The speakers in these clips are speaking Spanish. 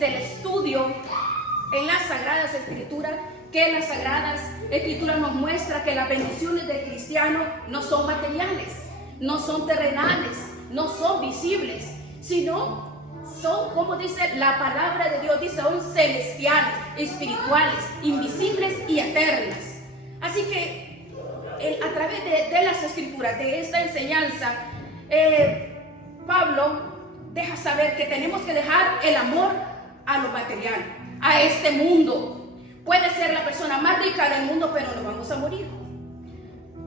del estudio en las Sagradas Escrituras, que las Sagradas Escrituras nos muestra que las bendiciones del cristiano no son materiales, no son terrenales, no son visibles, sino son, como dice la palabra de Dios, dice, son celestiales, espirituales, invisibles y eternas. Así que a través de las Escrituras, de esta enseñanza, Pablo deja saber que tenemos que dejar el amor a lo material, a este mundo. Puede ser la persona más rica del mundo, pero no vamos a morir.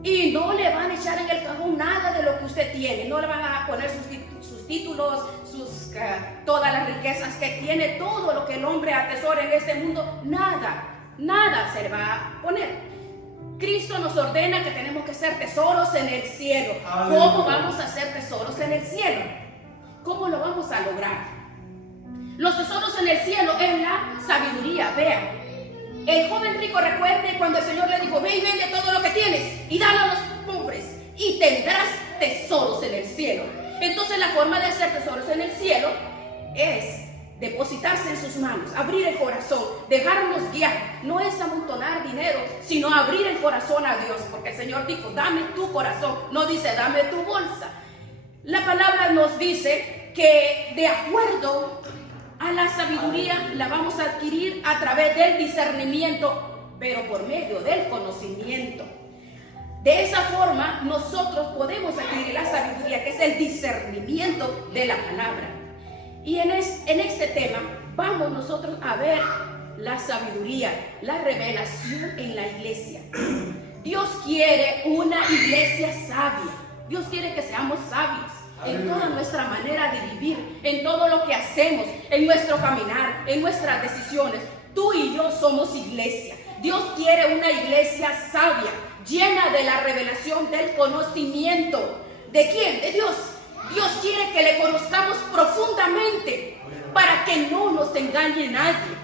Y no le van a echar en el cajón nada de lo que usted tiene. No le van a poner sus títulos, todas las riquezas que tiene, todo lo que el hombre atesora en este mundo. Nada se le va a poner. Cristo nos ordena que tenemos que hacer tesoros en el cielo. ¿Cómo vamos a hacer tesoros en el cielo? ¿Cómo lo vamos a lograr? Los tesoros en el cielo es la sabiduría. Vean, el joven rico, recuerde cuando el Señor le dijo, ve y vende todo lo que tienes y dalo a los pobres y tendrás tesoros en el cielo. Entonces la forma de hacer tesoros en el cielo es depositarse en sus manos, abrir el corazón, dejarnos guiar. No es amontonar dinero, sino abrir el corazón a Dios, porque el Señor dijo, dame tu corazón, no dice, dame tu bolsa. La palabra nos dice que de acuerdo a la sabiduría la vamos a adquirir a través del discernimiento, pero por medio del conocimiento. De esa forma nosotros podemos adquirir la sabiduría, que es el discernimiento de la palabra. Y en este tema vamos nosotros a ver la sabiduría, la revelación en la iglesia. Dios quiere una iglesia sabia. Dios quiere que seamos sabios en toda nuestra manera de vivir, en todo lo que hacemos, en nuestro caminar, en nuestras decisiones. Tú y yo somos iglesia. Dios quiere una iglesia sabia, llena de la revelación del conocimiento. ¿De quién? De Dios. Dios quiere que le conozcamos profundamente para que no nos engañe nadie,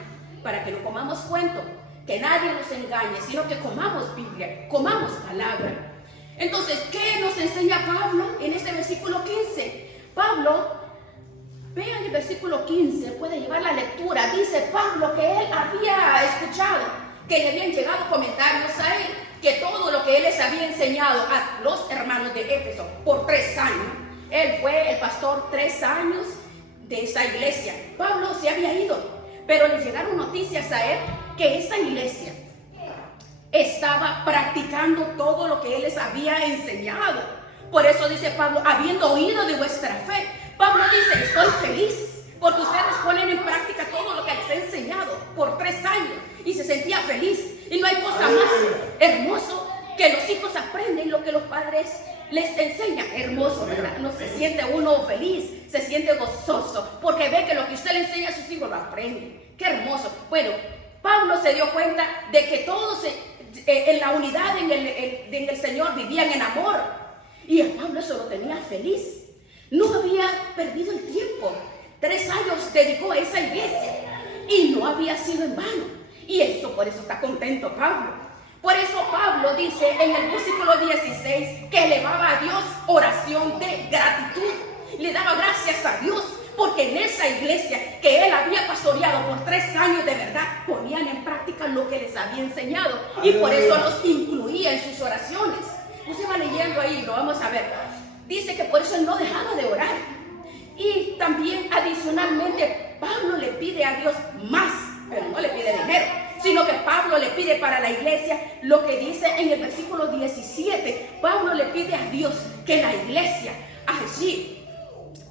para que no comamos cuento, que nadie nos engañe, sino que comamos Biblia, comamos palabra. Entonces, ¿qué nos enseña Pablo en este versículo 15? Pablo, vean el versículo 15, puede llevar la lectura. Dice Pablo que él había escuchado, que le habían llegado comentarios a él, que todo lo que él les había enseñado a los hermanos de Éfeso por 3 años. Él fue el pastor 3 años de esta iglesia. Pablo se había ido, pero le llegaron noticias a él que esa iglesia estaba practicando todo lo que él les había enseñado. Por eso dice Pablo, habiendo oído de vuestra fe, Pablo dice, estoy feliz porque ustedes ponen en práctica todo lo que les he enseñado por 3 años, y se sentía feliz. Y no hay cosa más hermoso que los hijos aprenden lo que los padres les enseñan. Hermoso, ¿verdad? No se siente uno feliz, se siente gozoso porque ve que lo que usted le enseña a sus hijos lo aprenden. Qué hermoso. Bueno, Pablo se dio cuenta de que todos en la unidad en el Señor vivían en amor, y a Pablo eso lo tenía feliz. No había perdido el tiempo. 3 años dedicó a esa iglesia y no había sido en vano, y eso, por eso está contento Pablo. Por eso Pablo dice en el versículo 16 que elevaba a Dios oración de gratitud. Le daba gracias a Dios porque en esa iglesia que él había pastoreado por 3 años, de verdad ponían en práctica lo que les había enseñado, y por eso los incluía en sus oraciones. Usted va leyendo ahí, lo vamos a ver. Dice que por eso él no dejaba de orar. Y también adicionalmente Pablo le pide a Dios más, pero no le pide dinero, sino que Pablo le pide para la iglesia lo que dice en el versículo 17. Pablo le pide a Dios que la iglesia allí,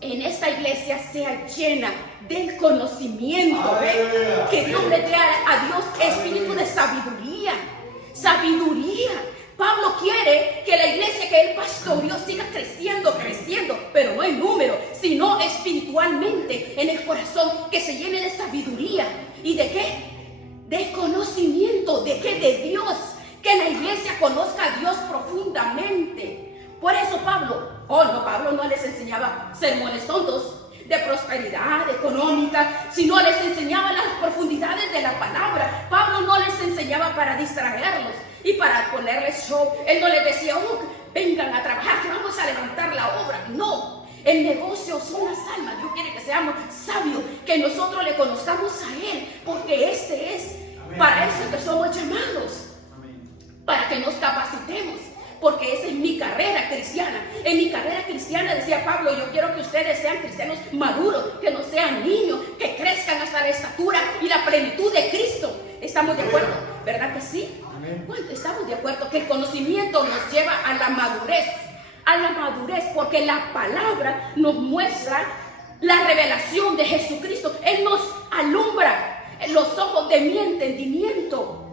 en esta iglesia, sea llena del conocimiento, que Dios le dé a Dios espíritu de sabiduría. Pablo quiere que la iglesia que él pastoreó siga creciendo, pero no en número, sino espiritualmente, en el corazón, que se llene de sabiduría. ¿Y de qué? De conocimiento. ¿De qué? De Dios. Que la iglesia conozca a Dios profundamente. Por eso Pablo no les enseñaba sermones tontos de prosperidad económica, sino les enseñaba las profundidades de la palabra. Pablo no les enseñaba para distraerlos y para ponerles show. Él no les decía, vengan a trabajar, que vamos a levantar la obra. No, el negocio son las almas. Dios quiere que seamos sabio que nosotros le conozcamos a Él, porque este es para eso que somos llamados, para que nos capacitemos. Porque esa es mi carrera cristiana. En mi carrera cristiana, decía Pablo, yo quiero que ustedes sean cristianos maduros, que no sean niños, que crezcan hasta la estatura y la plenitud de Cristo. ¿Estamos de acuerdo? ¿Verdad que sí? Bueno, estamos de acuerdo que el conocimiento nos lleva a la madurez. A la madurez, porque la palabra nos muestra la revelación de Jesucristo. Él nos alumbra los ojos de mi entendimiento.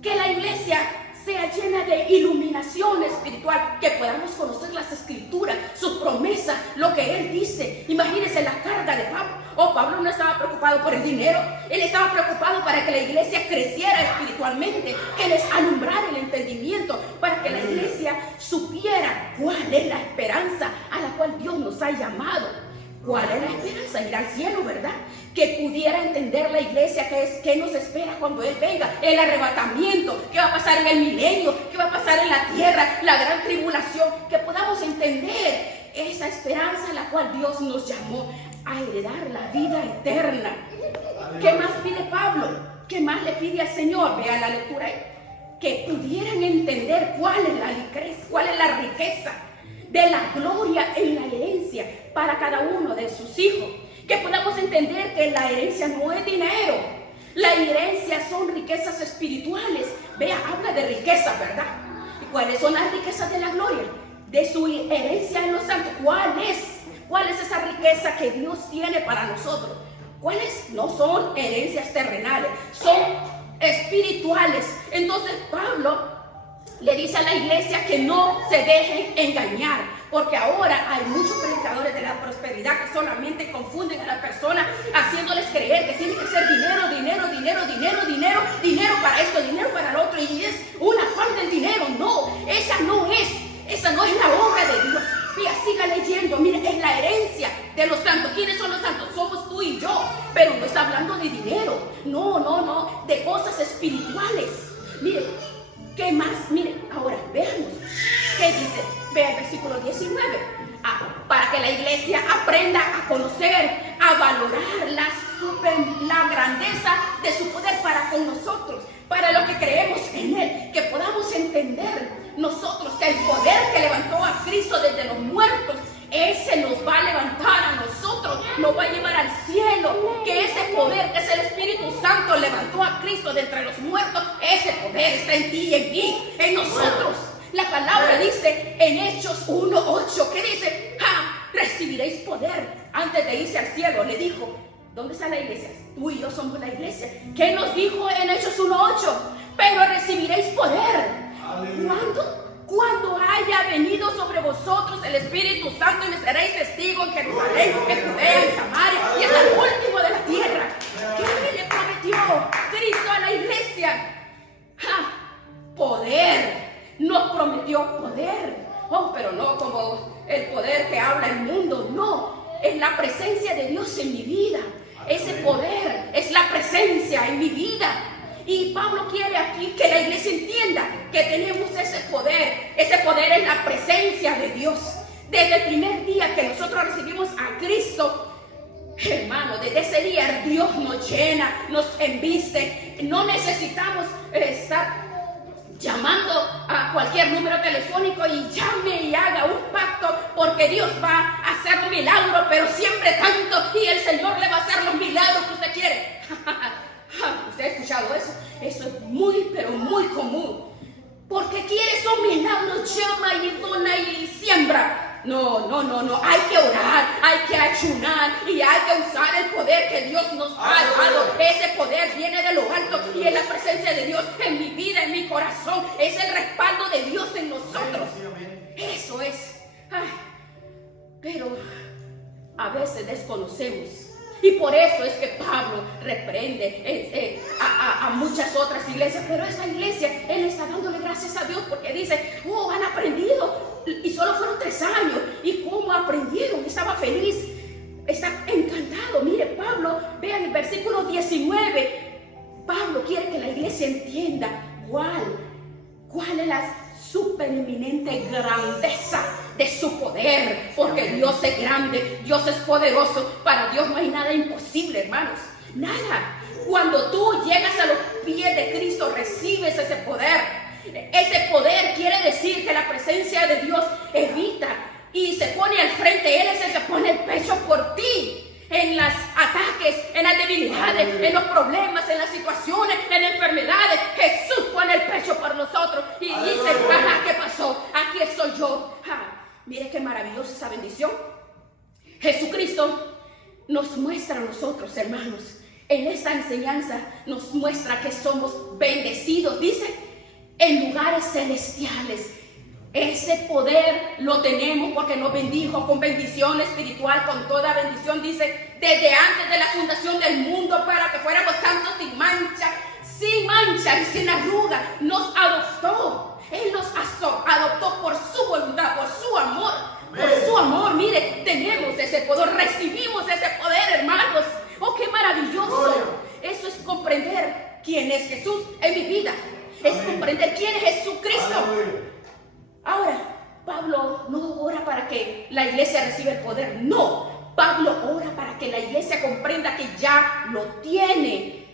Que la iglesia sea llena de iluminación espiritual, que podamos conocer las escrituras, sus promesas, lo que Él dice. Imagínense la carga de Pablo. Pablo no estaba preocupado por el dinero, él estaba preocupado para que la iglesia creciera espiritualmente, que les alumbrara el entendimiento, para que la iglesia supiera cuál es la esperanza a la cual Dios nos ha llamado. ¿Cuál es la esperanza? Ir al cielo, ¿verdad? Que pudiera entender la iglesia qué nos espera cuando Él venga, el arrebatamiento, qué va a pasar en el milenio, qué va a pasar en la tierra, la gran tribulación, que podamos entender esa esperanza a la cual Dios nos llamó a heredar la vida eterna. ¿Qué más pide Pablo? ¿Qué más le pide al Señor? Vean la lectura ahí. Que pudieran entender cuál es la riqueza de la gloria en la herencia para cada uno de sus hijos. Que podamos entender que la herencia no es dinero. La herencia son riquezas espirituales. Vea, habla de riquezas, ¿verdad? ¿Y cuáles son las riquezas de la gloria? De su herencia en los santos. ¿Cuál es esa riqueza que Dios tiene para nosotros? ¿Cuáles? No son herencias terrenales, son espirituales. Entonces Pablo le dice a la iglesia que no se dejen engañar, porque ahora hay muchos predicadores de la prosperidad que solamente confunden a la persona, haciéndoles creer que tiene que ser dinero, dinero, dinero, dinero, dinero, dinero para esto, dinero para lo otro, y es un afán del dinero. No, esa no es la obra de Dios. Mira, siga leyendo. Mire, es la herencia de los santos. ¿Quiénes son los santos? Somos tú y yo, pero no está hablando de dinero. No, de cosas espirituales. Mire, ¿qué más? Mire, ahora veamos qué dice. Vea el versículo 19. Para que la iglesia aprenda a conocer, a valorar la grandeza de su poder para con nosotros, para los que creemos en Él, que podamos entender nosotros que el poder que levantó a Cristo desde los muertos, ese nos va a levantar a nosotros, nos va a llevar al cielo. Que ese poder, que es el Espíritu Santo, levantó a Cristo de entre los muertos, ese poder está en ti y en mí, en nosotros. La palabra dice en Hechos 1:8, ¿qué dice? Recibiréis poder. Antes de irse al cielo le dijo, ¿dónde está la iglesia? Tú y yo somos la iglesia. ¿Qué nos dijo en Hechos 1:8? Pero recibiréis poder. ¿Cuándo? Cuando haya venido sobre vosotros el Espíritu Santo, y me seréis testigos en Jerusalén, en Judea, en Samaria y hasta el último de la tierra. ¿Qué le prometió Cristo a la iglesia? Poder. Nos prometió poder. Pero no como el poder que habla el mundo. No, es la presencia de Dios en mi vida. Ese poder es la presencia en mi vida. Y Pablo quiere aquí que la iglesia entienda que tenemos ese poder. Ese poder es la presencia de Dios. Desde el primer día que nosotros recibimos a Cristo, hermano, desde ese día Dios nos llena, nos embiste. No necesitamos estar llamando a cualquier número telefónico y llame y haga un pacto, porque Dios va a hacer un milagro, pero siempre tanto, y el Señor le va a hacer los milagros que usted quiere. ¿Usted ha escuchado eso? Eso es muy, pero muy común. Porque quieres un milagro, llama y dona y siembra. No. Hay que orar, hay que ayunar y hay que usar el poder que Dios nos ha dado. Ese poder viene de lo alto y es la presencia de Dios en mi vida, en mi corazón. Es el respaldo de Dios en nosotros. Eso es. Pero a veces desconocemos. Y por eso es que Pablo reprende a muchas otras iglesias. Pero esta iglesia, él está dándole gracias a Dios porque dice, han aprendido. Y solo fueron 3 años. ¿Y cómo aprendieron? Estaba feliz. Está encantado. Mire, Pablo, vean el versículo 19. Pablo quiere que la iglesia entienda cuál es la supereminente grandeza de su poder, porque Dios es grande, Dios es poderoso. Para Dios no hay nada imposible, hermanos, nada. Cuando tú llegas a los pies de Cristo, recibes ese poder. Ese poder quiere decir que la presencia de Dios evita y se pone al frente. Él es el que pone el pecho por ti. En los ataques, en las debilidades, en los problemas, en las situaciones, en las enfermedades, Jesús pone el pecho por nosotros y dice, ajá, ¿qué pasó? Aquí estoy yo. Mire qué maravillosa esa bendición. Jesucristo nos muestra a nosotros, hermanos, en esta enseñanza nos muestra que somos bendecidos, dice, en lugares celestiales. Ese poder lo tenemos porque nos bendijo con bendición espiritual, con toda bendición, dice, desde antes de la fundación del mundo, para que fuéramos santos sin mancha y sin arruga. Nos adoptó. Él nos adoptó por su voluntad, por su amor. Por su amor, mire, tenemos ese poder, recibimos ese poder, hermanos. ¡Oh, qué maravilloso! Eso es comprender quién es Jesús en mi vida. Es comprender quién es Jesucristo. Ahora, Pablo no ora para que la iglesia reciba el poder. No, Pablo ora para que la iglesia comprenda que ya lo tiene.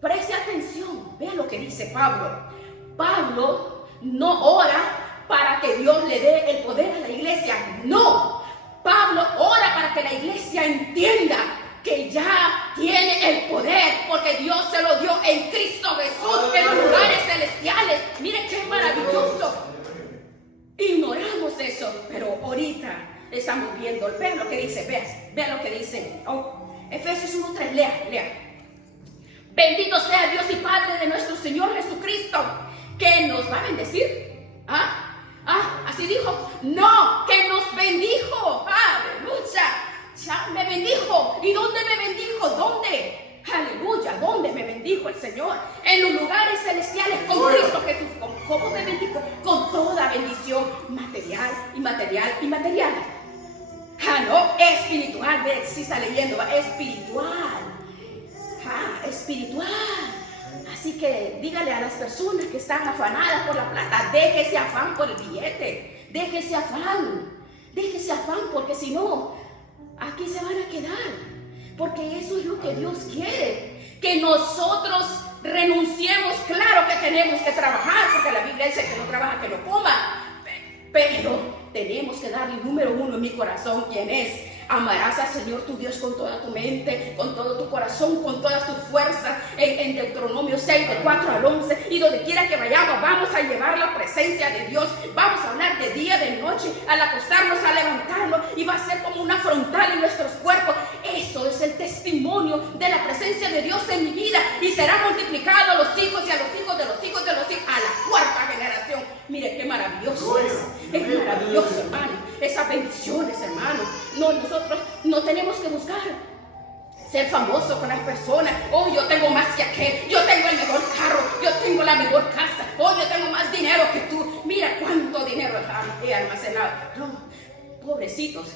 Preste atención, vea lo que dice Pablo. Pablo no ora para que Dios le dé el poder a la iglesia. No, Pablo ora para que la iglesia entienda que ya tiene el poder, porque Dios se lo dio en Cristo Jesús, en los lugares celestiales. Mire qué maravilloso. Ignoramos eso, pero ahorita estamos viendo. Vean lo que dice, vean lo que dice. Efesios 1:3, lea. Bendito sea Dios y Padre de nuestro Señor Jesucristo, que nos va a bendecir. Así dijo. No, que nos bendijo. Aleluya. Ya me bendijo. ¿Y dónde me bendijo? ¿Dónde? Aleluya. ¿Dónde me bendijo el Señor? En los lugares celestiales con Cristo Jesús. ¿Cómo me bendijo? Con toda bendición material, inmaterial y material. No, espiritual. Ve, si está leyendo, espiritual. Espiritual. Así que dígale a las personas que están afanadas por la plata, deje ese afán por el billete, deje ese afán, porque si no, aquí se van a quedar, porque eso es lo que Dios quiere, que nosotros renunciemos. Claro que tenemos que trabajar, porque la Biblia dice que no trabaja, que no coma, pero tenemos que darle número uno en mi corazón, quien es: amarás al Señor tu Dios con toda tu mente, con todo tu corazón, con todas tus fuerzas. En Deuteronomio 6, de 4 al 11. Y donde quiera que vayamos, vamos a llevar la presencia de Dios. Vamos a hablar de día, de noche, al acostarnos, a levantarnos. Y va a ser como una frontal en nuestros cuerpos. Eso es el testimonio de la presencia de Dios en mi vida. Y será multiplicado a los hijos y a los hijos de los hijos de los hijos, a la cuarta generación. Mire qué maravilloso es. Es maravilloso, hermano. Esas bendiciones, hermano. No, nosotros no tenemos que buscar ser famosos con las personas. Yo tengo más que aquel. Yo tengo el mejor carro. Yo tengo la mejor casa. Yo tengo más dinero que tú. Mira cuánto dinero he almacenado. No, pobrecitos,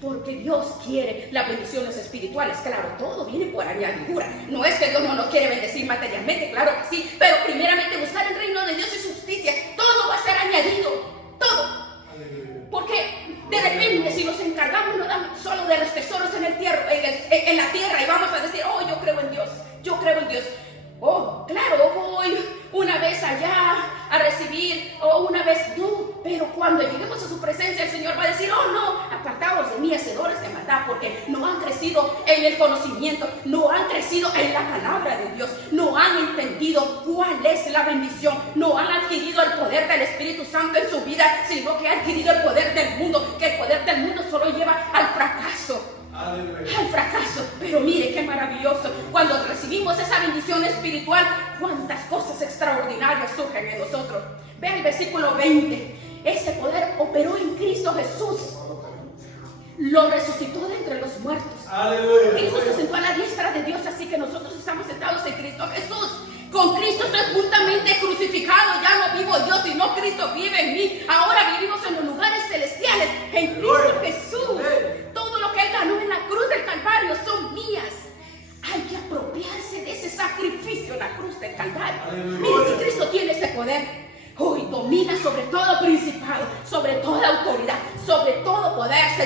porque Dios quiere las bendiciones espirituales. Claro, todo viene por añadidura. No es que Dios no nos quiere bendecir materialmente, claro que sí, pero primeramente buscar el reino de Dios y su justicia. Todo va a ser añadido, todo. Porque de repente, si nos encargamos no solo de los tesoros en la tierra, y vamos a decir: yo creo en Dios, yo creo en Dios. Claro, voy una vez allá a recibir, una vez no, pero cuando lleguemos a su presencia, el Señor va a decir: no, apartaos de mí, hacedores de maldad, porque no han crecido en el conocimiento, no han crecido en la palabra de Dios, no han entendido cuál es la bendición, no han adquirido el poder del Espíritu Santo en su vida, sino que han adquirido el poder del mundo, que el poder del mundo solo lleva al fracaso. Al fracaso. Pero mire qué maravilloso, cuando recibimos esa bendición espiritual, cuántas cosas extraordinarias surgen en nosotros. Vean el versículo 20. Ese poder operó en Cristo Jesús, lo resucitó de entre los muertos. Cristo se sentó a la diestra de Dios, así que nosotros estamos sentados en Cristo Jesús. Con Cristo estoy juntamente crucificado. Ya no vivo yo, sino Cristo vive en mí. Ahora vivimos en los lugares celestiales, en Cristo Jesús. Todo lo que Él ganó en la cruz del Calvario son mías. Hay que apropiarse de ese sacrificio en la cruz del Calvario. Mire, si Cristo tiene ese poder, domina sobre todo principado, sobre toda autoridad, sobre todo poder,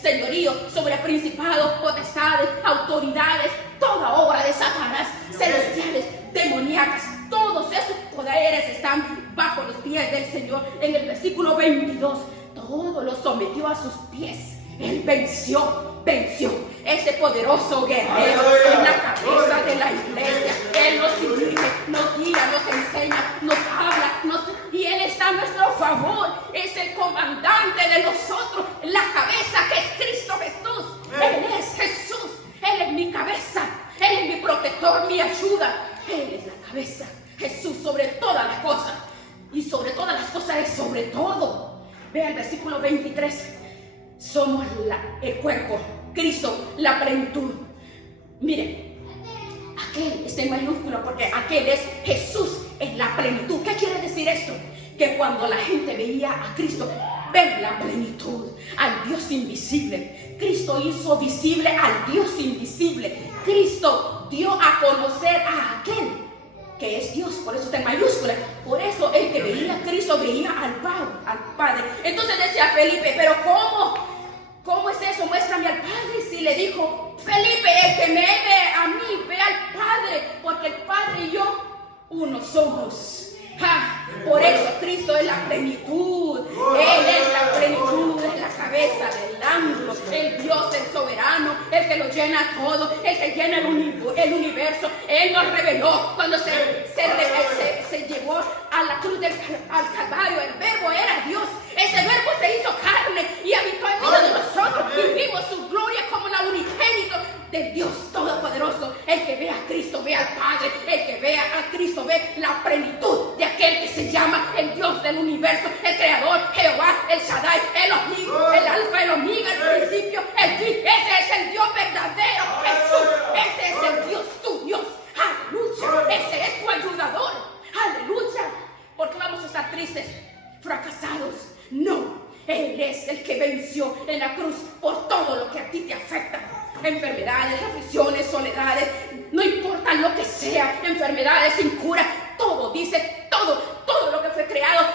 señorío, sobre principados, potestades, autoridades, toda obra de Satanás, celestiales, demoníacas. Todos esos poderes están bajo los pies del Señor. En el versículo 22, todo lo sometió a sus pies. Él venció. Ese poderoso guerrero en la cabeza de la iglesia. Él nos dirige, nos guía, nos enseña, nos habla, y Él está a nuestro favor. Es el comandante de nosotros, la cabeza que es Cristo Jesús. Él es Jesús. Él es mi cabeza. Él es mi protector, mi ayuda. Él es la cabeza. Jesús sobre todas las cosas. Y sobre todas las cosas es sobre todo. Vea el versículo 23. Somos el cuerpo, Cristo, la plenitud. Miren, aquel está en mayúscula porque aquel es Jesús, es la plenitud. ¿Qué quiere decir esto? Que cuando la gente veía a Cristo, ven la plenitud, al Dios invisible. Cristo hizo visible al Dios invisible. Cristo dio a conocer a aquel que es Dios, por eso está en mayúscula. Por eso el que veía a Cristo veía al Padre. Entonces decía Felipe, pero ¿cómo es eso? Muéstrame al Padre. Si le dijo, Felipe, el que me ve a mí, ve al Padre, porque el Padre y yo uno somos. Por eso Cristo es la plenitud. Él es la plenitud, es la cabeza del ángulo, el Dios, el soberano, el que lo llena todo, el que llena el universo. Él nos reveló cuando se llevó a la cruz al Calvario. El verbo era Dios. Ese verbo se hizo carne y habitó en medio de nosotros y vimos su gloria como la unigénito del Dios Todopoderoso. El que ve a Cristo ve al Padre. El que ve a Cristo ve la plenitud de aquel que se llama el Dios del universo, el Creador, Jehová, el Shaddai, Elohim, el Alfa, el Omega, el principio, el fin. Ese es el Dios verdadero, Jesús. Ese es el Dios, tu Dios. Aleluya. Ese es tu ayudador. Aleluya. ¿Por qué vamos a estar tristes, fracasados? No. Él es el que venció en la cruz por todo lo que a ti te afecta. Enfermedades, aflicciones, soledades, no importa lo que sea, enfermedades sin cura, todo, dice, todo lo que fue creado,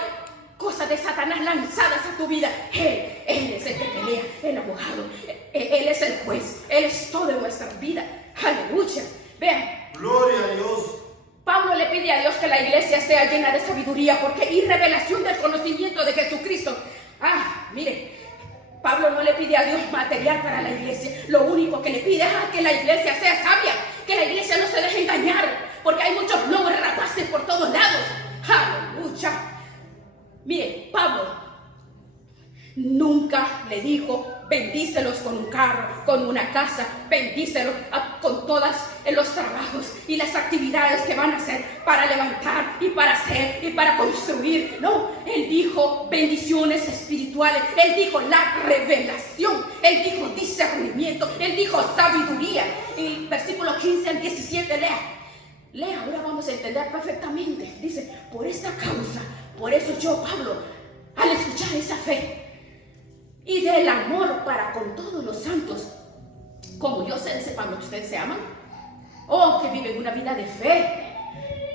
cosas de Satanás lanzadas a tu vida. Él es el que pelea, el abogado, Él es el juez, Él es todo en nuestra vida. Aleluya. Vean. Gloria a Dios. Pablo le pide a Dios que la iglesia sea llena de sabiduría y revelación del conocimiento de Jesucristo. Mire, Pablo no le pide a Dios material para la iglesia. Lo único que le pide es que la iglesia sea sabia, que la iglesia no se deje engañar, porque hay muchos lobos rapaces por todos lados. Aleluya. Mire, Pablo nunca le dijo, bendícelos con un carro, con una casa, bendícelos con todos los trabajos y las actividades que van a hacer para levantar y para hacer y para construir. No, él dijo bendiciones espirituales, él dijo la revelación, él dijo discernimiento, él dijo sabiduría. En el versículo 15 al 17, lea, ahora vamos a entender perfectamente. Dice, por esta causa, por eso yo, Pablo, al escuchar esa fe y del amor para con todos los santos, como yo sepan lo que ustedes se aman, que viven una vida de fe,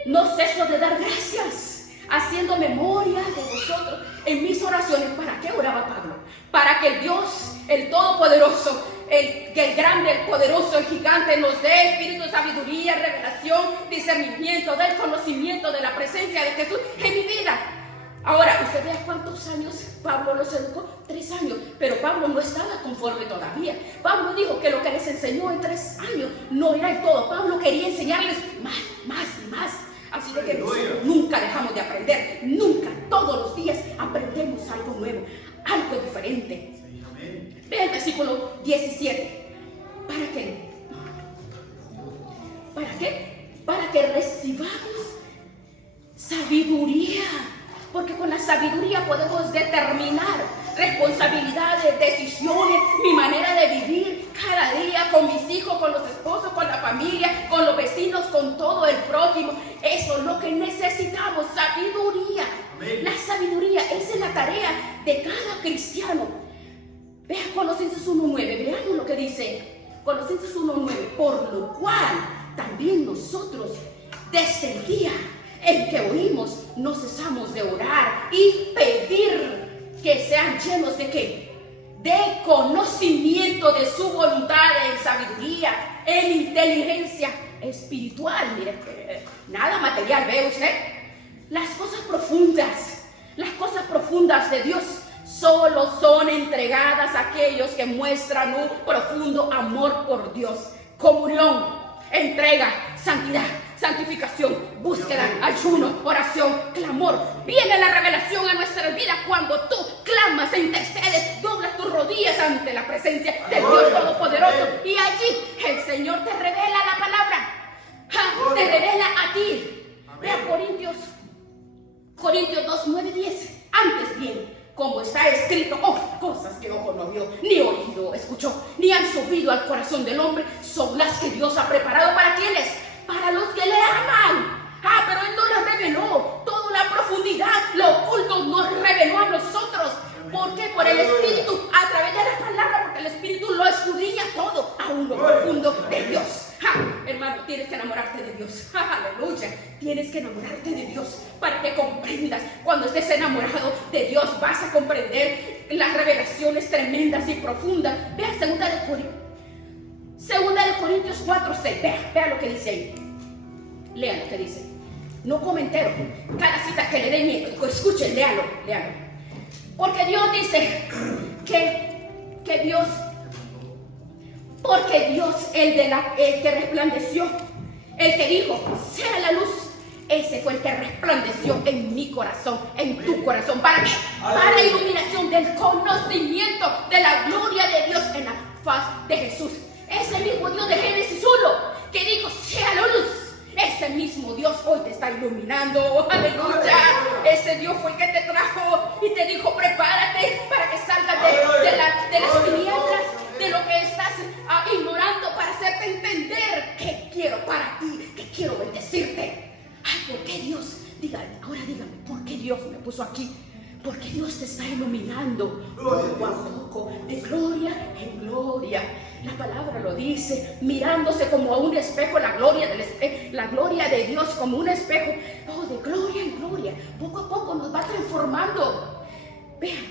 no ceso de dar gracias, haciendo memoria de vosotros en mis oraciones. ¿Para qué oraba Pablo? Para que el Dios, el Todopoderoso, el grande, el poderoso, el gigante, nos dé espíritu de sabiduría, revelación, discernimiento, del conocimiento de la presencia de Jesús en mi vida. Ahora, usted vea cuántos años Pablo los educó, 3 años, pero Pablo no estaba conforme todavía. Pablo dijo que lo que les enseñó en 3 años no era el todo. Pablo quería enseñarles más y más. Así de que nosotros nunca dejamos de aprender, nunca, todos los días aprendemos algo nuevo, algo diferente. Ve el versículo 17. ¿Para qué? Para que recibamos sabiduría. Porque con la sabiduría podemos determinar responsabilidades, decisiones, mi manera de vivir cada día con mis hijos, con los esposos, con la familia, con los vecinos, con todo el prójimo. Eso es lo que necesitamos, sabiduría. Amén. La sabiduría, esa es la tarea de cada cristiano. Vean Colosenses 1:9, veamos lo que dice Colosenses 1:9. Por lo cual también nosotros desde el día en que oímos, no cesamos de orar y pedir que sean llenos de ¿qué? De conocimiento de su voluntad, en sabiduría, en inteligencia espiritual. Mire, nada material, ¿ve usted? Las cosas profundas de Dios solo son entregadas a aquellos que muestran un profundo amor por Dios. Comunión, entrega, santidad, santificación, búsqueda, ayuno, oración, clamor. Viene la revelación a nuestra vida cuando tú clamas e intercedes, doblas tus rodillas ante la presencia del Dios Todopoderoso, y allí el Señor te revela la palabra. Te revela a ti. Ve a Corintios 2, 9, 10. Antes bien, como está escrito, cosas que ojo no vio, ni oído escuchó, ni han subido al corazón del hombre, son las que Dios ha preparado ¿para quiénes? Para los que le aman. Pero Él nos las reveló, toda la profundidad, lo oculto nos reveló a nosotros. ¿Por qué? Por el Espíritu, a través de la palabra, porque el Espíritu lo escudriña todo, aún lo profundo de Dios. Hermano, tienes que enamorarte de Dios. Aleluya. Tienes que enamorarte de Dios para que comprendas. Cuando estés enamorado de Dios, vas a comprender las revelaciones tremendas y profundas. Vea 2 de Corintios 4, 6. Vea lo que dice ahí. Lea lo que dice. No como entero. Cada cita que le den, escuchen, léalo. Porque Dios dice que Dios, porque Dios, el que resplandeció, el que dijo, sea la luz, ese fue el que resplandeció en mi corazón, en tu corazón. ¿Para qué? Para iluminación del conocimiento de la gloria de Dios en la faz de Jesús. Ese mismo Dios de Génesis 1 que dijo, sea la luz. Ese mismo Dios hoy te está iluminando. Aleluya. Ese Dios fue el que te trajo y te dijo, prepárate para que salgas de las tinieblas, de lo que estás ignorando, para hacerte entender que quiero para ti, que quiero bendecirte. ¿Por qué Dios? Ahora dígame, ¿por qué Dios me puso aquí? Porque Dios te está iluminando poco a poco, de gloria en gloria. La palabra lo dice, mirándose como a un espejo, la gloria de Dios como un espejo, de gloria en gloria. Poco a poco nos va transformando. Vean,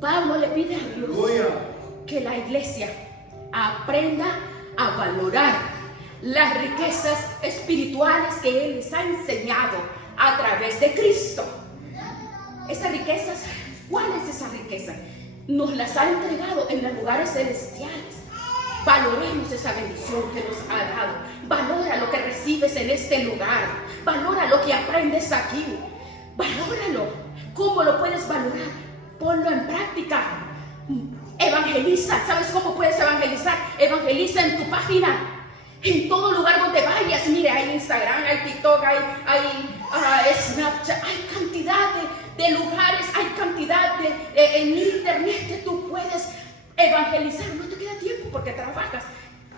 Pablo le pide a Dios que la iglesia aprenda a valorar las riquezas espirituales que Él les ha enseñado a través de Cristo. Esas riquezas, ¿cuál es esa riqueza? Nos las ha entregado en los lugares celestiales. Valoremos esa bendición que nos ha dado. Valora lo que recibes en este lugar. Valora lo que aprendes aquí. Valóralo. ¿Cómo lo puedes valorar? Ponlo en práctica. Evangeliza. ¿Sabes cómo puedes evangelizar? Evangeliza en tu página. En todo lugar donde vayas. Mire, hay Instagram, hay TikTok, hay Snapchat. Hay cantidad de lugares, hay cantidad en internet que tú puedes evangelizar. No te queda tiempo porque trabajas.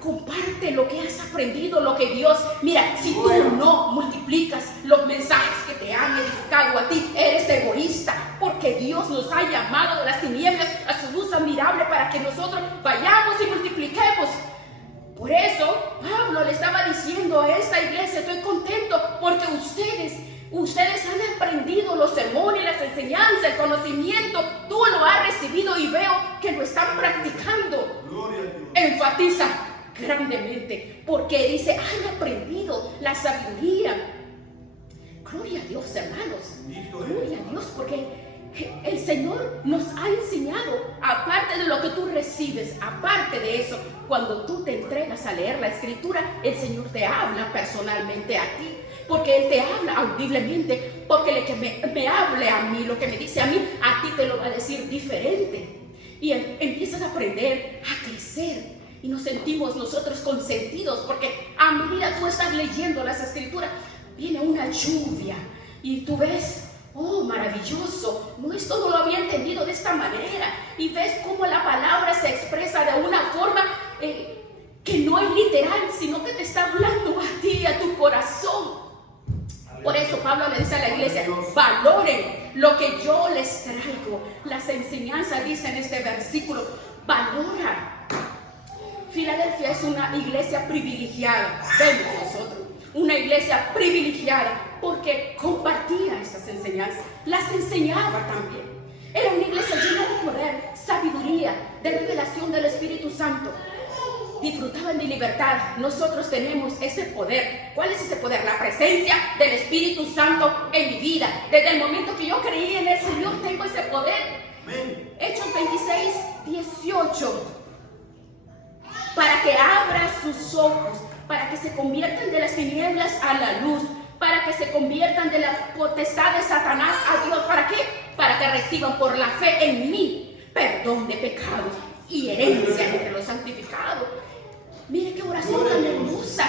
Comparte lo que has aprendido, lo que Dios... Mira, si tú no multiplicas los mensajes que te han edificado a ti, eres egoísta, porque Dios nos ha llamado de las tinieblas a su luz admirable para que nosotros vayamos y multipliquemos. Por eso Pablo le estaba diciendo a esta iglesia, estoy contento porque ustedes han aprendido los sermones, las enseñanzas, el conocimiento. Tú lo has recibido y veo que lo están practicando. Enfatiza grandemente porque dice, han aprendido la sabiduría. Gloria a Dios, hermanos. Gloria a Dios, porque el Señor nos ha enseñado, aparte de lo que tú recibes, aparte de eso, cuando tú te entregas a leer la Escritura, el Señor te habla personalmente a ti. Porque Él te habla audiblemente, porque el que me hable a mí, lo que me dice a mí, a ti te lo va a decir diferente. Y empiezas a aprender, a crecer. Y nos sentimos nosotros consentidos, porque a medida tú estás leyendo las Escrituras, viene una lluvia. Y tú ves, maravilloso, no esto no lo había entendido de esta manera. Y ves cómo la palabra se expresa de una forma que no es literal, sino que te está hablando a ti, a tu corazón. Por eso Pablo le dice a la iglesia, valoren lo que yo les traigo. Las enseñanzas dice en este versículo, valora. Filadelfia es una iglesia privilegiada. Ven nosotros. una iglesia privilegiada porque compartía estas enseñanzas, las enseñaba también. Era una iglesia llena de poder, sabiduría, de revelación del Espíritu Santo. Disfrutaban de libertad. Nosotros tenemos ese poder. ¿Cuál es ese poder? La presencia del Espíritu Santo en mi vida. Desde el momento que yo creí en el Señor, tengo ese poder. Amén. Hechos 26, 18. Para que abra sus ojos, para que se conviertan de las tinieblas a la luz, para que se conviertan de la potestad de Satanás a Dios. ¿Para qué? Para que reciban por la fe en mí perdón de pecados y herencia entre los santificados. Mire qué oración tan hermosa.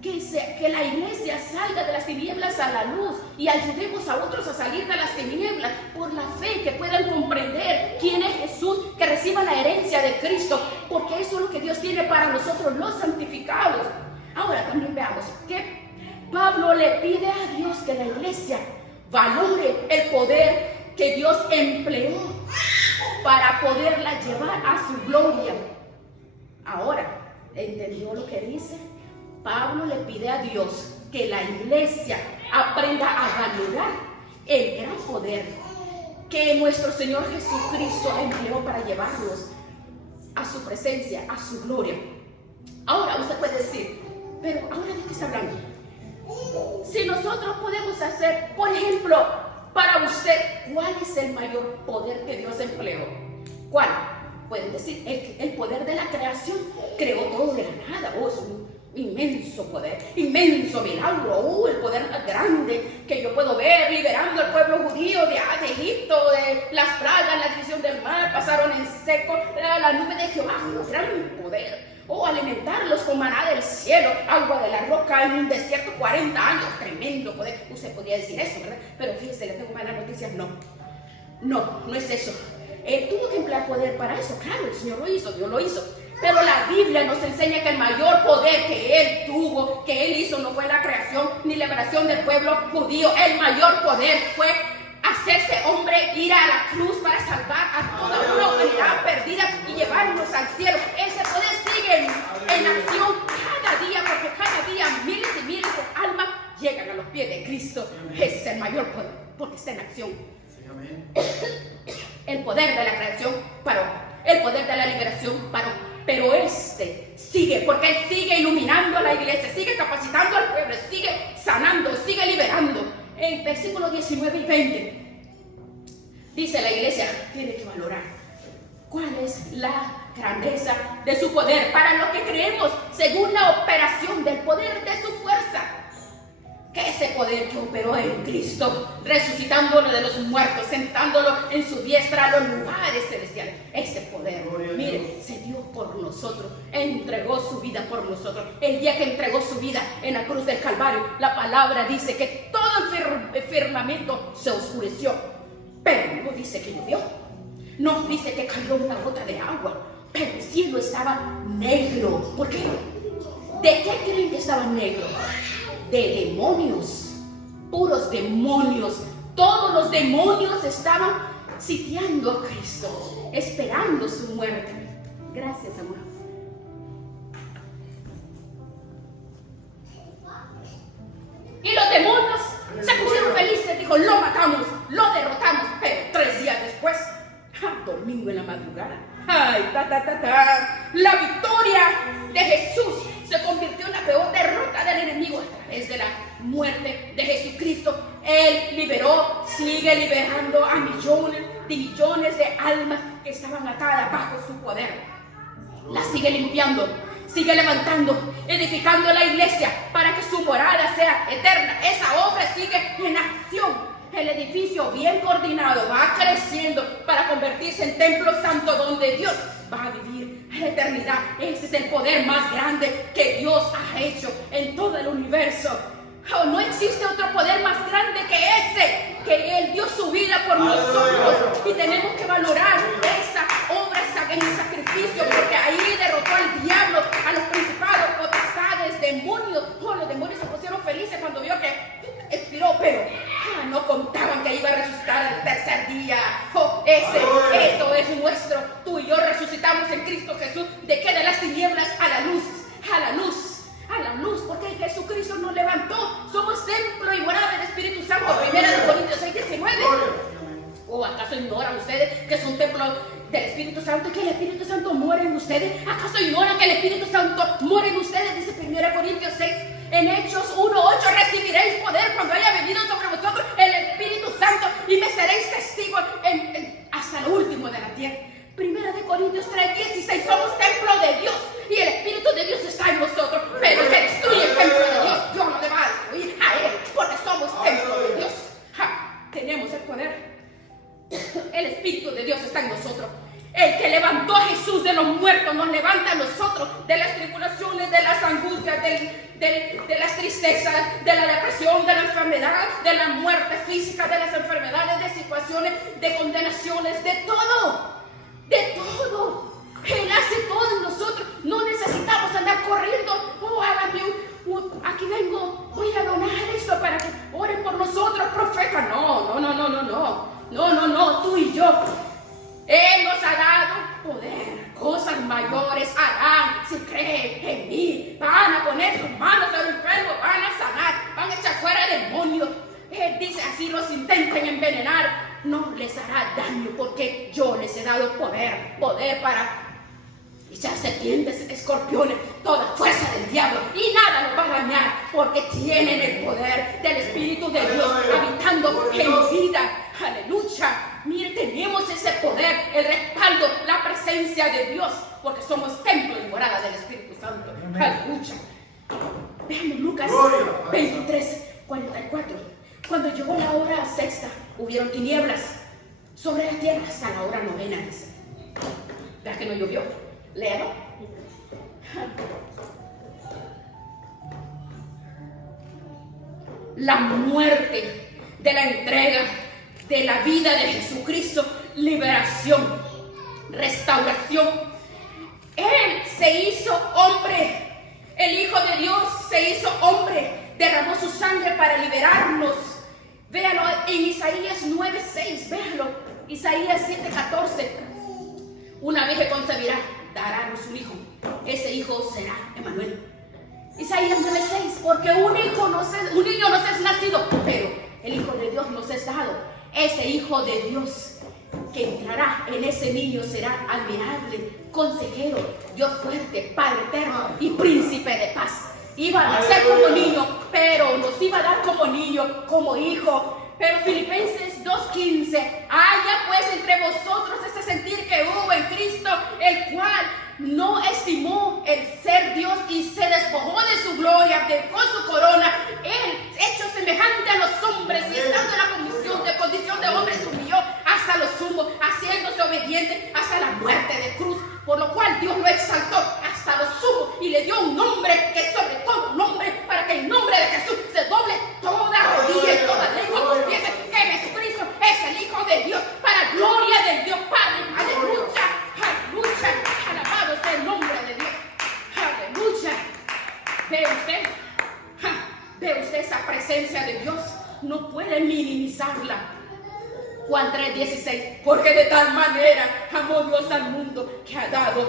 Que la iglesia salga de las tinieblas a la luz y ayudemos a otros a salir de las tinieblas por la fe, que puedan comprender quién es Jesús, que reciban la herencia de Cristo, porque eso es lo que Dios tiene para nosotros los santificados. Ahora también veamos que Pablo le pide a Dios que la iglesia valore el poder que Dios empleó para poderla llevar a su gloria. Ahora, ¿entendió lo que dice? Pablo le pide a Dios que la iglesia aprenda a valorar el gran poder que nuestro Señor Jesucristo empleó para llevarnos a su presencia, a su gloria. Ahora usted puede decir, pero ¿ahora de qué está hablando? Si nosotros podemos hacer, por ejemplo, para usted, ¿cuál es el mayor poder que Dios empleó? ¿Cuál? Pueden decir, el poder de la creación. Creó todo de la nada. Oh, es un inmenso poder, inmenso milagro. El poder más grande que yo puedo ver, liberando al pueblo judío de Egipto, de las plagas, la división del mar, pasaron en seco, la nube de Jehová, un gran poder. O alimentarlos con maná del cielo, agua de la roca en un desierto 40 años, tremendo poder. Usted podría decir eso, ¿verdad? Pero fíjese, le tengo malas noticias, no es eso. Él tuvo que emplear poder para eso, claro, el Señor lo hizo, Dios lo hizo. Pero la Biblia nos enseña que el mayor poder que Él tuvo, que Él hizo, no fue la creación ni la liberación del pueblo judío. El mayor poder fue hacerse hombre, ir a la cruz para salvar a toda una humanidad perdida y llevarnos al cielo. Ese poder sigue en acción cada día, porque cada día miles y miles de almas llegan a los pies de Cristo. Ese es el mayor poder, porque está en acción. El poder de la creación paró, el poder de la liberación paró, pero este sigue, porque Él sigue iluminando a la iglesia, sigue capacitando al pueblo, sigue sanando, sigue liberando. En versículos 19 y 20 dice: la iglesia tiene que valorar cuál es la grandeza de su poder para lo que creemos, según la operación del poder de su fuerza. Que ese poder que operó en Cristo, resucitándolo de los muertos, sentándolo en su diestra a los lugares celestiales. Ese poder, mire, se dio por nosotros, entregó su vida por nosotros. El día que entregó su vida en la cruz del Calvario, la palabra dice que todo el firmamento se oscureció, pero no dice que llovió, no dice que cayó una gota de agua, pero el cielo estaba negro. ¿Por qué? ¿De qué creen que estaba negro? De demonios, puros demonios. Todos los demonios estaban sitiando a Cristo, esperando su muerte. Gracias, amor. Y los demonios se pusieron felices, dijo: lo matamos, lo derrotamos. Pero 3 días después, domingo en la madrugada, la victoria de Jesús se convirtió en la peor derrota del enemigo a través de la muerte de Jesucristo. Él liberó, sigue liberando a millones de almas que estaban atadas bajo su poder. La sigue limpiando, sigue levantando, edificando la iglesia para que su morada sea eterna. Esa obra sigue en acción. El edificio bien coordinado va creciendo para convertirse en templo santo donde Dios va a vivir en la eternidad. Ese es el poder más grande que Dios ha hecho en todo el universo. Oh, no existe otro poder más grande que ese, que Él dio su vida por nosotros. Y tenemos que valorar esa obra, ese sacrificio, porque ahí derrotó al diablo, a los principados, potestades, demonios. Oh, los demonios se pusieron felices cuando vio que expiró, pero no contaban que iba a resucitar el tercer día. Oh, eso es nuestro. Tú y yo resucitamos en Cristo Jesús. ¿De qué? De las tinieblas a la luz, a la luz, a la luz, porque Jesucristo Jesucristo nos levantó. Somos templo y morada del Espíritu Santo. 1 Corintios 6:19. ¿O acaso ignoran ustedes que son templo del Espíritu Santo y que el Espíritu Santo mora en ustedes? ¿Acaso ignoran que el Espíritu Santo mora en ustedes? Dice 1 Corintios 6. En Hechos 1:8, recibiréis poder cuando haya venido sobre vosotros el Espíritu Santo y me seréis testigos hasta lo último de la tierra. 1 Corintios 3:16, somos templo de Dios y el Espíritu de Dios está en nosotros, pero el que destruye el templo de Dios, Dios no le va a destruir a él, porque somos templo de Dios. Tenemos el poder. El Espíritu de Dios está en nosotros. El que levantó a Jesús de los muertos nos levanta a nosotros de las tribulaciones, de las angustias, de las tristezas, de la depresión, de la enfermedad, de la muerte física, de las enfermedades, de situaciones, de condenaciones, de todo. De todo. Él hace todo en nosotros. No necesitamos andar corriendo. Oh, hágame aquí vengo, voy a donar esto para que oren por nosotros, profeta. No, tú y yo. Él nos ha dado poder. Cosas mayores harán si creen en mí. Van a poner sus manos a los enfermos, van a sanar, van a echar fuera demonios. Él dice, así los intenten envenenar, no les hará daño, porque yo les he dado poder para echar serpientes, escorpiones, toda fuerza del diablo, y nada los va a dañar, porque tienen el poder del Espíritu de Dios habitando en vida. Aleluya. Mire, tenemos ese poder, el respaldo, la presencia de Dios, porque somos templo y morada del Espíritu Santo. Aleluya. Veamos Lucas 23:44. Cuando llegó la hora sexta, hubieron tinieblas sobre la tierra hasta la hora novena, dice. ¿Verdad que no llovió? Léalo. La muerte de la entrega de la vida de Jesucristo, liberación, restauración. Él se hizo hombre, el Hijo de Dios se hizo hombre, derramó su sangre para liberarnos. Véalo en Isaías 9:6, véalo, Isaías 7:14. Una virgen concebirá, dará a luz un hijo, ese hijo será Emmanuel. Isaías 9:6, porque un niño nos es nacido, pero el Hijo de Dios nos es dado. Ese Hijo de Dios que entrará en ese niño será admirable, consejero, Dios fuerte, Padre eterno y príncipe de paz. Iba a nacer como niño, pero nos iba a dar como niño, como hijo. Pero Filipenses 2:15, haya pues entre vosotros ese sentir que hubo en Cristo, el cual no estimó el ser Dios y se despojó de su gloria, dejó su corona, él hecho semejante a los hombres y estando en la condición de hombre se humilló hasta lo sumo, haciéndose obediente hasta la muerte de cruz, por lo cual Dios lo exaltó hasta lo sumo y le dio un nombre que sobre todo nombre, para que en nombre de Jesús se doble toda rodilla y toda lengua confiese que Jesucristo es el Hijo de Dios, para gloria del Dios Padre. Aleluya, aleluya, alabado sea el nombre de Dios. Aleluya. ¿Ve usted esa presencia de Dios? No puede minimizarla. Juan 3:16, porque de tal manera amó Dios al mundo que ha dado,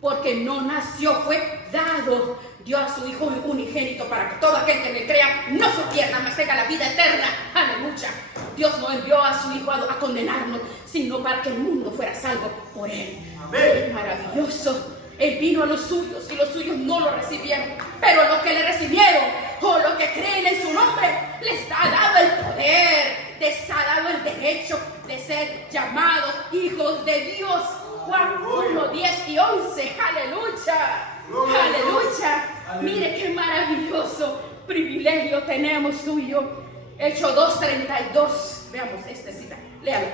porque no nació, fue dado, dio a su Hijo unigénito para que todo aquel que le crea no se pierda, mas tenga la vida eterna. Aleluya. Dios no envió a su Hijo a condenarnos, sino para que el mundo fuera salvo por él. Amén. Maravilloso. Él vino a los suyos y los suyos no lo recibieron, pero los que le recibieron o los que creen en su nombre les ha dado el poder, les ha dado el derecho de ser llamados hijos de Dios. Juan 1:10-11. Aleluya, aleluya. Mire qué maravilloso privilegio tenemos suyo. Hechos 2:32. Veamos esta cita, léalo.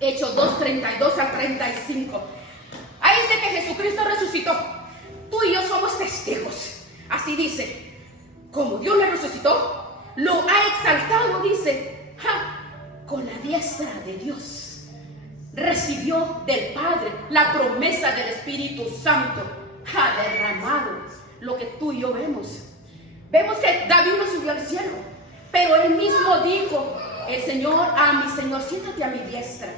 Hechos 2:32-35. Ahí dice que Jesucristo resucitó. Tú y yo somos testigos. Así dice, como Dios le resucitó, lo ha exaltado, dice, con la diestra de Dios. Recibió del Padre la promesa del Espíritu Santo, derramado, lo que tú y yo vemos. Vemos que David no subió al cielo, pero él mismo dijo, el Señor a mi Señor, siéntate a mi diestra,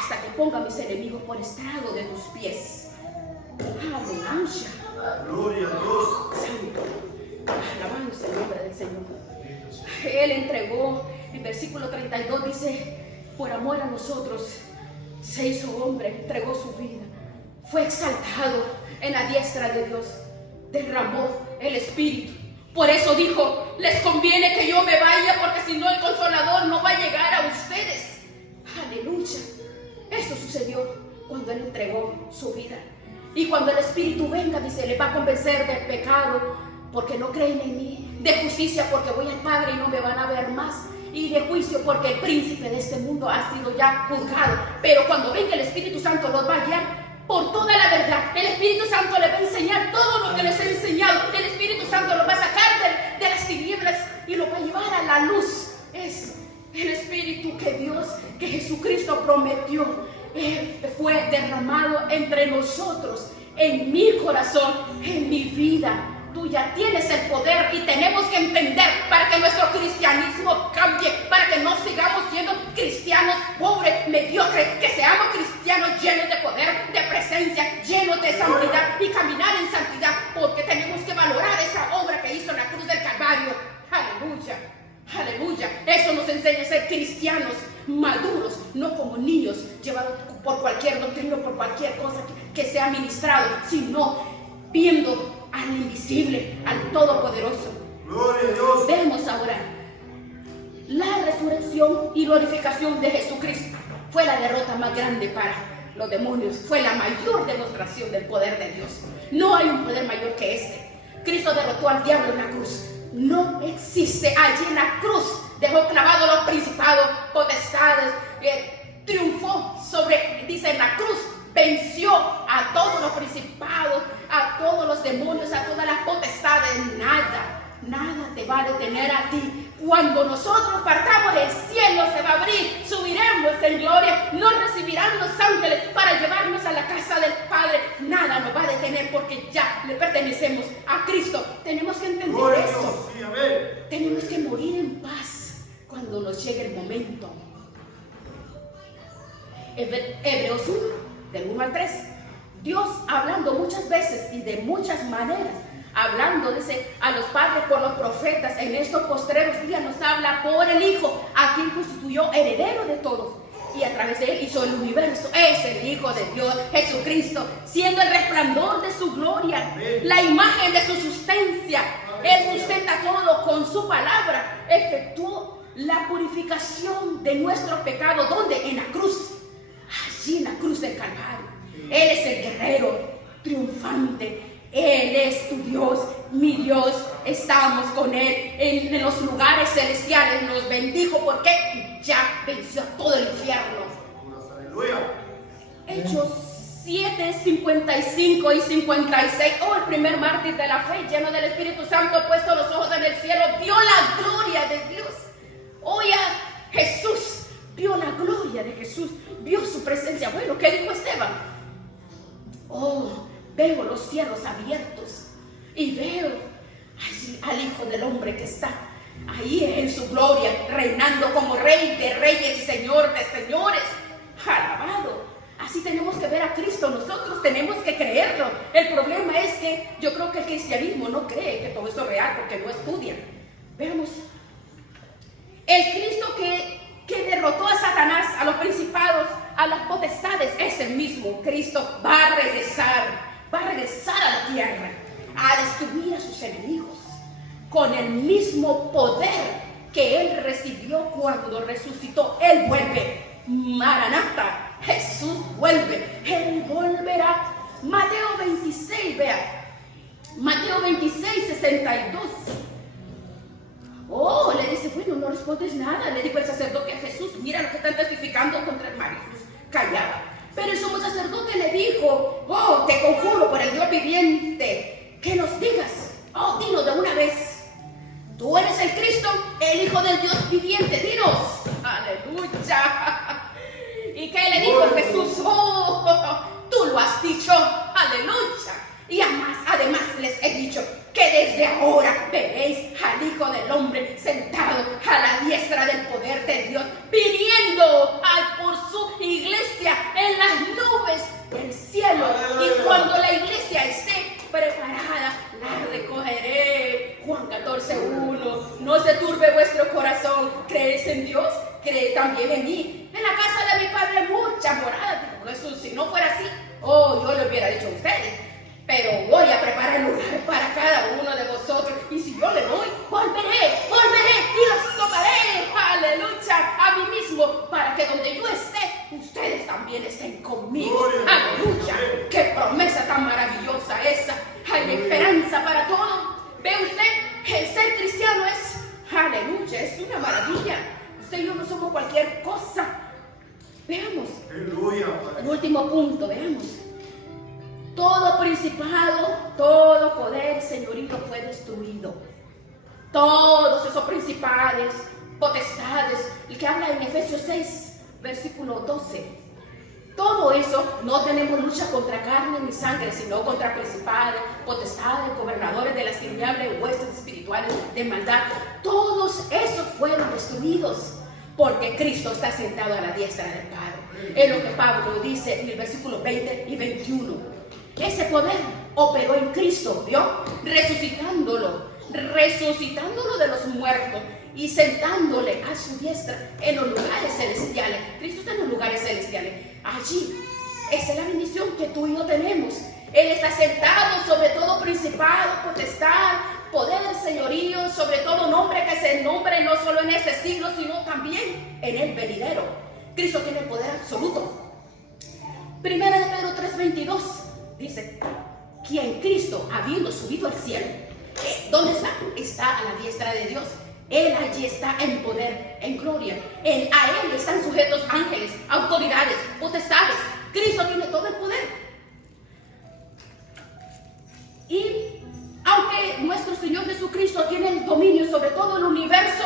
hasta que ponga a mis enemigos por estrado de tus pies. Aleluya. Gloria a Dios. En versículo 32 dice, por amor a nosotros se hizo hombre, entregó su vida, fue exaltado en la diestra de Dios, derramó el Espíritu. Por eso dijo, les conviene que yo me vaya, porque si no el Consolador no va a llegar a ustedes. Aleluya. Esto sucedió cuando Él entregó su vida. Y cuando el Espíritu venga, dice, les va a convencer del pecado, porque no creen en mí, de justicia, porque voy al Padre y no me van a ver más, y de juicio, porque el príncipe de este mundo ha sido ya juzgado. Pero cuando venga el Espíritu Santo, los va a guiar por toda la verdad. El Espíritu Santo les va a enseñar todo lo que les he enseñado. El Espíritu Santo los va a sacar de las tinieblas y los va a llevar a la luz. Es el Espíritu que Dios, que Jesucristo prometió, fue derramado entre nosotros, en mi corazón, en mi vida. Tú ya tienes el poder y tenemos que entender para que nuestro cristianismo cambie, para que no sigamos siendo cristianos pobres, mediocres, que seamos cristianos llenos de poder, de presencia, llenos de santidad y caminar en santidad, porque tenemos que valorar esa obra que hizo en la cruz del Calvario. Aleluya, aleluya. Eso nos enseña a ser cristianos maduros, no como niños llevados por cualquier doctrina, por cualquier cosa que sea ministrado, sino viendo al invisible, al Todopoderoso. Gloria a Dios. Vemos ahora la resurrección y glorificación de Jesucristo. Fue la derrota más grande para los demonios, fue la mayor demostración del poder de Dios. No hay un poder mayor que este. Cristo derrotó al diablo en la cruz. No existe allí en la cruz. Dejó clavados los principados, potestades, triunfó sobre, dice en la cruz, venció a todos los principados, a todos los demonios, a todas las potestades. Nada te va a detener a ti. Cuando nosotros partamos, el cielo se va a abrir, subiremos en gloria, nos recibirán los ángeles para llevarnos a la casa del Padre. Nada nos va a detener porque ya le pertenecemos a Cristo. Tenemos que entender eso. Sí, amén. Tenemos que morir en paz cuando nos llegue el momento. Hebreos 1, del 1 al 3. Dios hablando muchas veces y de muchas maneras, hablando, dice, a los padres por los profetas, en estos postreros días nos habla por el Hijo, a quien constituyó heredero de todos, y a través de él hizo el universo. Es el Hijo de Dios, Jesucristo, siendo el resplandor de su gloria, la imagen de su sustancia. Él sustenta todo con su palabra. Efectuó la purificación de nuestros pecados. ¿Dónde? En la cruz. Allí en la cruz del Calvario. Él es el guerrero triunfante. Él es tu Dios, mi Dios. Estamos con Él en los lugares celestiales. Nos bendijo porque ya venció todo el infierno. Aleluya. Hechos 7, 55 y 56. Oh, el primer mártir de la fe, lleno del Espíritu Santo, puesto los ojos en el cielo, vio la gloria de Dios. Oh, ya Jesús vio la gloria de Jesús, vio su presencia. Bueno, ¿qué dijo Esteban? Oh, veo los cielos abiertos y veo allí al Hijo del Hombre que está ahí en su gloria, reinando como Rey de reyes y Señor de señores. Alabado. Así tenemos que ver a Cristo. Nosotros tenemos que creerlo. El problema es que yo creo que el cristianismo no cree que todo esto es real porque no estudia. Veamos. El Cristo que derrotó a Satanás, a los principados, a las potestades, es el mismo Cristo. Va a regresar a la tierra, a destruir a sus enemigos con el mismo poder que Él recibió cuando resucitó. Él vuelve. Maranata. Jesús vuelve. Él volverá. Mateo 26, vea. Mateo 26, 62. Oh, le dice, bueno, no respondes nada. Le dijo el sacerdote a Jesús, mira lo que están testificando contra el mar. Jesús callaba. Pero el sumo sacerdote le dijo, oh, te conjuro por el Dios viviente, que nos digas, oh, dinos de una vez. Tú eres el Cristo, el Hijo del Dios viviente, dinos. Aleluya. ¿Y qué le dijo Jesús? Oh, tú lo has dicho. Aleluya. Y además les he dicho que desde ahora veréis al Hijo del Hombre sentado a la diestra del poder de Dios, viniendo por su iglesia en las nubes del cielo. Y cuando la iglesia esté preparada, la recogeré. Juan 14:1. No se turbe vuestro corazón. ¿Creéis en Dios? Cree también en mí. En la casa de mi padre hay muchas moradas, dijo Jesús. Si no fuera así, yo le hubiera dicho a ustedes. Pero voy a preparar lugar para cada uno de vosotros. Y si yo le voy, volveré y los tomaré. Aleluya, a mí mismo, para que donde yo esté, ustedes también estén conmigo. Aleluya, qué promesa tan maravillosa esa. Hay esperanza para todo. ¿Ve usted? El ser cristiano es, aleluya, es una maravilla. Usted y yo no somos cualquier cosa. Veamos. Aleluya. El último punto, veamos. Todo principado, todo poder, señorío fue destruido. Todos esos principados, potestades, el que habla en Efesios 6, versículo 12. Todo eso, no tenemos lucha contra carne ni sangre, sino contra principados, potestades, gobernadores de las tinieblas, huestes espirituales de maldad. Todos esos fueron destruidos, porque Cristo está sentado a la diestra del Padre. Es lo que Pablo dice en el versículo 20 y 21. Ese poder operó en Cristo, ¿vio? Resucitándolo de los muertos y sentándole a su diestra en los lugares celestiales. Cristo está en los lugares celestiales. Allí, esa es la bendición que tú y yo tenemos. Él está sentado sobre todo principado, potestad, poder, señorío, sobre todo nombre que se nombre no solo en este siglo, sino también en el venidero. Cristo tiene poder absoluto. Primera de Pedro 3:22 dice, quien Cristo, habiendo subido al cielo, ¿dónde está? Está a la diestra de Dios. Él allí está en poder, en gloria. A Él están sujetos ángeles, autoridades, potestades. Cristo tiene todo el poder. Y aunque nuestro Señor Jesucristo tiene el dominio sobre todo el universo,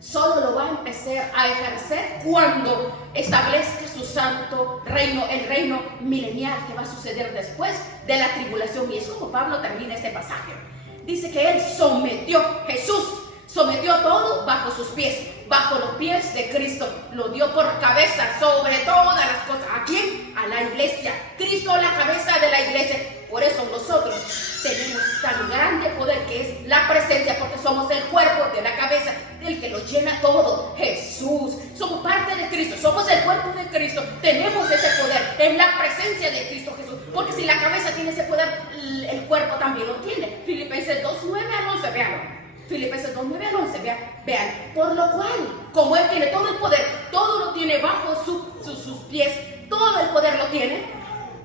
solo lo va a empezar a ejercer cuando establezca su santo reino, el reino milenial que va a suceder después de la tribulación. Y es como Pablo termina este pasaje. Dice que Él Jesús sometió todo bajo sus pies, bajo los pies de Cristo. Lo dio por cabeza sobre todas las cosas. ¿A quién? A la iglesia. Cristo es la cabeza de la iglesia. Por eso nosotros tenemos tan grande poder que es la presencia, porque somos el cuerpo de la cabeza, el que lo llena todo. Jesús. Somos parte de Cristo, somos el cuerpo de Cristo. Tenemos ese poder en la presencia de Cristo Jesús. Porque si la cabeza tiene ese poder, el cuerpo también lo tiene. Filipenses 2:9-11, vean. Filipenses 2:9-11, vean. Por lo cual, como Él tiene todo el poder, todo lo tiene bajo sus pies, todo el poder lo tiene.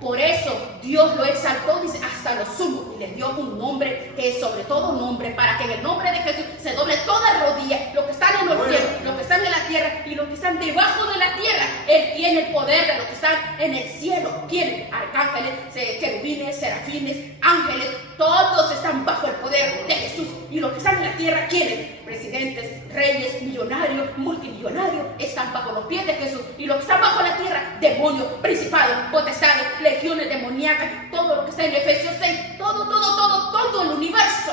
Por eso Dios lo exaltó, dice, hasta lo sumo, y le dio un nombre que es sobre todo nombre, para que en el nombre de Jesús se doble toda rodilla, los que están en los cielos, los que están en la tierra y los que están debajo de la tierra. Él tiene el poder de los que están en el cielo. Tiene arcángeles, querubines, serafines, ángeles, todos están bajo el poder de Jesús. Y los que están en la tierra, ¿quiénes? Presidentes, reyes, millonarios, multimillonarios, están bajo los pies de Jesús. Y los que están bajo la tierra, demonios, principados, potestades, legiones demoníacas, todo lo que está en Efesios 6, todo el universo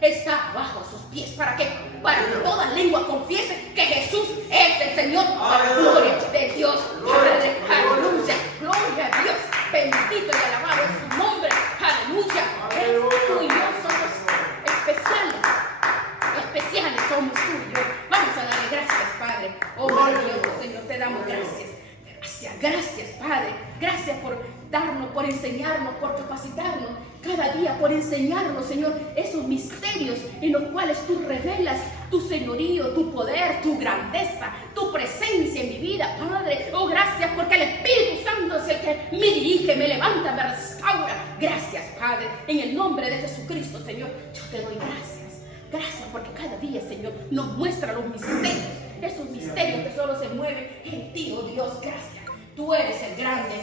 está bajo sus pies. ¿Para qué? Para que toda lengua confiese que Jesús es el Señor, para la gloria de Dios Padre. Aleluya, gloria a Dios, bendito y alabado es su nombre. Aleluya. Tú y yo somos especiales somos tú y yo. Vamos a darle gracias, Padre. Oh, maravilloso Señor, te damos gracias. Gracias, Padre. Gracias por darnos, por enseñarnos, por capacitarnos cada día, por enseñarnos, Señor, esos misterios en los cuales tú revelas tu señorío, tu poder, tu grandeza, tu presencia en mi vida, Padre. Oh, gracias porque el Espíritu Santo es el que me dirige, me levanta, me restaura. Gracias, Padre. En el nombre de Jesucristo, Señor, yo te doy gracias. Gracias porque cada día, Señor, nos muestra los misterios, esos misterios que solo se mueven en ti, oh Dios. Gracias. Tú eres el grande.